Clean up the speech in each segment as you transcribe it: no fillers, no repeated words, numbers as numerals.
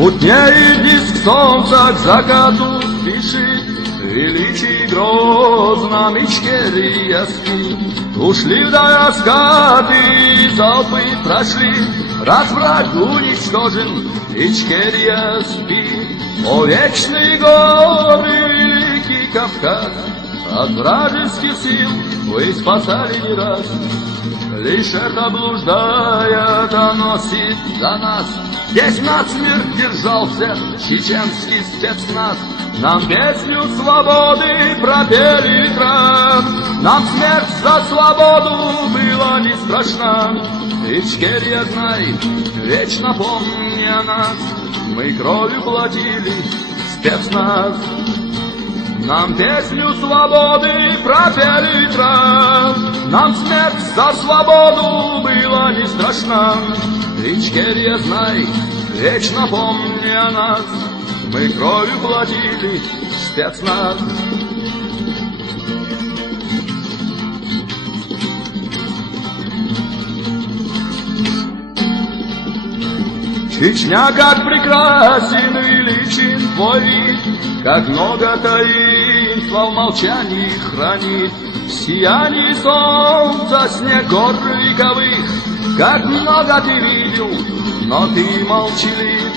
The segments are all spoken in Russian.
Мутнеет диск солнца к закату спешит, величий грозно Ичкерия спит. Ушли вдаль раскаты, залпы прошли, раз враг уничтожен, Ичкерия спит. О вечные горы, великий Кавказ, от вражеских сил вы спасали не раз. Лишь это блуждая доносит за нас. Здесь насмерть держался чеченский спецназ. Нам песню свободы пропели ветра. Нам смерть за свободу была не страшна. Ичкерия, знай, вечно помни о нас. Мы кровью платили спецназ. Нам песню свободы пропели ветра. Нам смерть за свободу была не страшна. Ичкерия, знай, вечно помни о нас. Мы кровью платили спецназ. Чечня, как прекрасен и величен твой вид, как много таинства в молчании хранит. В сиянии солнца снег гор вековых, как много ты видел, но ты молчалив.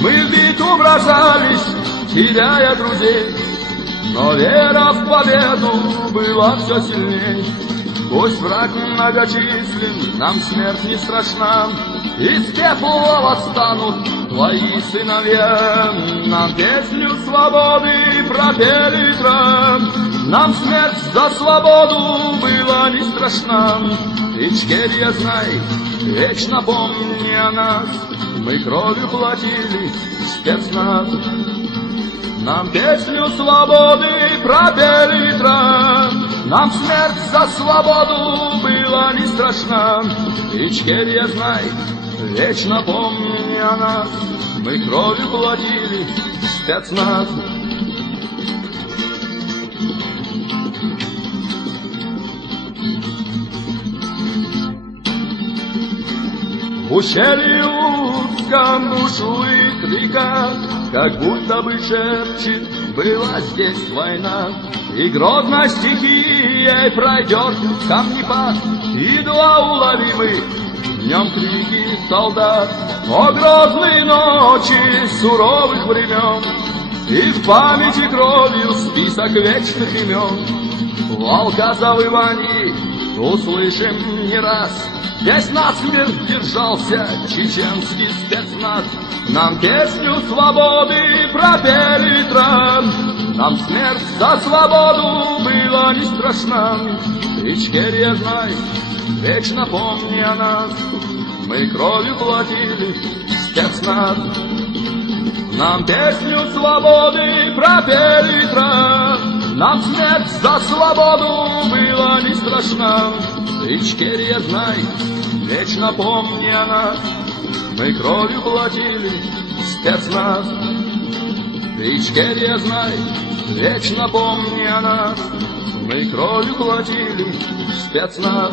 Мы в битву бросались, теряя друзей, но вера в победу была все сильней. Пусть враг многочислен, нам смерть не страшна, из пепла восстанут твои сыновья. Нам песню свободы пропели ветра. Нам смерть за свободу была не страшна. Ичкерия, знай, вечно помни о нас. Мы кровью платили спецназ. Нам песню свободы пропели ветра. Нам смерть за свободу была не страшна. Ичкерия, знай, вечно помни о нас. Мы кровью платили спецназ. В ущелье узком бушует река, как будто бы шепчет, была здесь война. И грозно стихией пройдет камнепад, едва уловимы днем крики солдат. О грозные ночи суровых времен, и в памяти кровью список вечных имен. Волка завываний услышим не раз. Здесь насмерть держался чеченский спецназ. Нам песню свободы пропели ветра. Нам смерть за свободу была не страшна. Ичкерия, знай, вечно помни о нас. Мы кровью платили спецназ. Нам песню свободы пропели ветра. Нам смерть за свободу была не страшна. Ичкерия, знай, вечно помни о нас. Мы кровью платили спецназ. Ичкерия, знай, вечно помни о нас. Мы кровью платили спецназ.